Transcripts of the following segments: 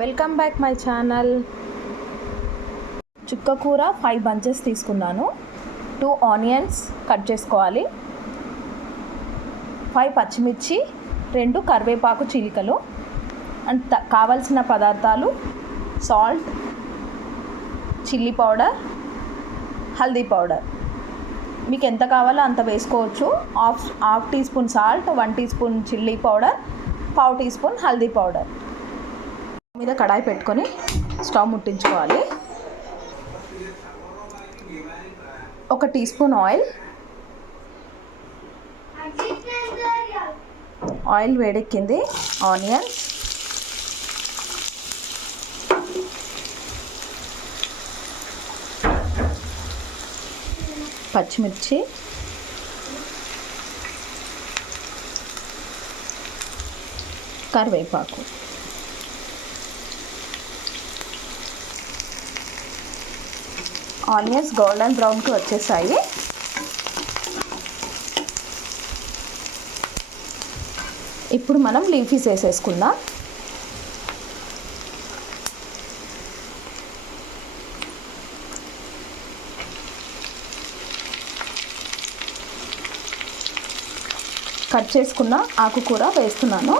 Welcome back my channel. చుక్కకూర 5 బంచెస్ తీసుకున్నాను. 2 onions cut చేసుకోవాలి, 5 పచ్చిమిర్చి, 2 కరివేపాకు చీలికలు. అండ్ కావాల్సిన పదార్థాలు salt, chilli powder, haldi powder. మీకు ఎంత కావాలో అంత వేసుకోవచ్చు. Half teaspoon salt, 1 teaspoon chilli powder, పావు టీ స్పూన్ హల్దీ పౌడర్. మీద కడాయి పెట్టుకొని స్టవ్ ముట్టించుకోవాలి. 1 టీ స్పూన్ ఆయిల్ వేడెక్కింది. ఆనియన్స్, పచ్చిమిర్చి, కరివేపాకు. ఆనియన్స్ గోల్డెన్ బ్రౌన్కి వచ్చేసాయి. ఇప్పుడు మనం లీఫీస్ వేసేసుకుందాం. కట్ చేసుకున్న ఆకుకూర వేస్తున్నాను.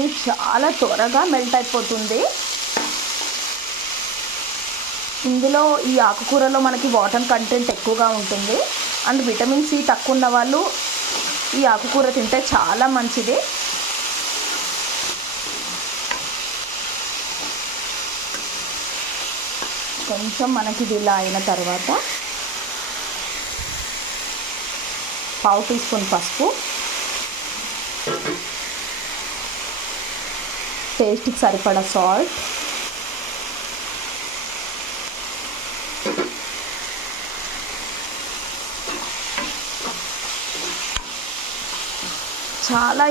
ఇది చాలా త్వరగా మెల్ట్ అయిపోతుంది. ఇందులో ఈ ఆకుకూరలో మనకి వాటర్ కంటెంట్ ఎక్కువగా ఉంటుంది. అండ్ విటమిన్ సి తక్కువ ఉన్న వాళ్ళు ఈ ఆకుకూర తింటే చాలా మంచిది. కొంచెం మనకి ఇది ఇలా అయిన తర్వాత పావు టీ స్పూన్ పసుపు, టేస్ట్కి సరిపడా సాల్ట్, చాలా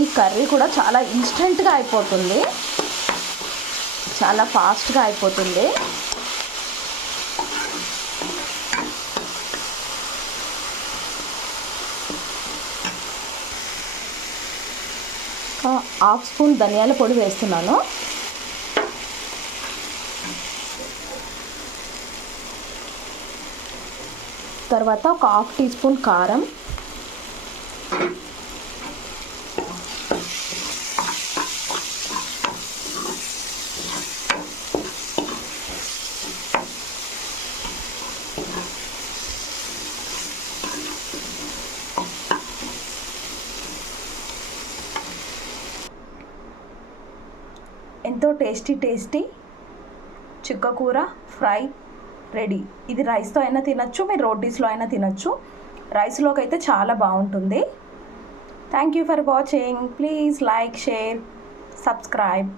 ఈ కర్రీ కూడా చాలా ఇన్స్టెంట్గా అయిపోతుంది, చాలా ఫాస్ట్గా అయిపోతుంది. హాఫ్ స్పూన్ ధనియాల పొడి వేస్తున్నాను. తర్వాత ఒక హాఫ్ టీ స్పూన్ కారం, ఎంతో టేస్టీ చుక్కకూర ఫ్రై రెడీ. ఇది రైస్తో అయినా తినచ్చు, మీరు రోటీస్లో అయినా తినచ్చు. రైస్లోకి అయితే చాలా బాగుంటుంది. Thank you for watching. Please like, share, subscribe.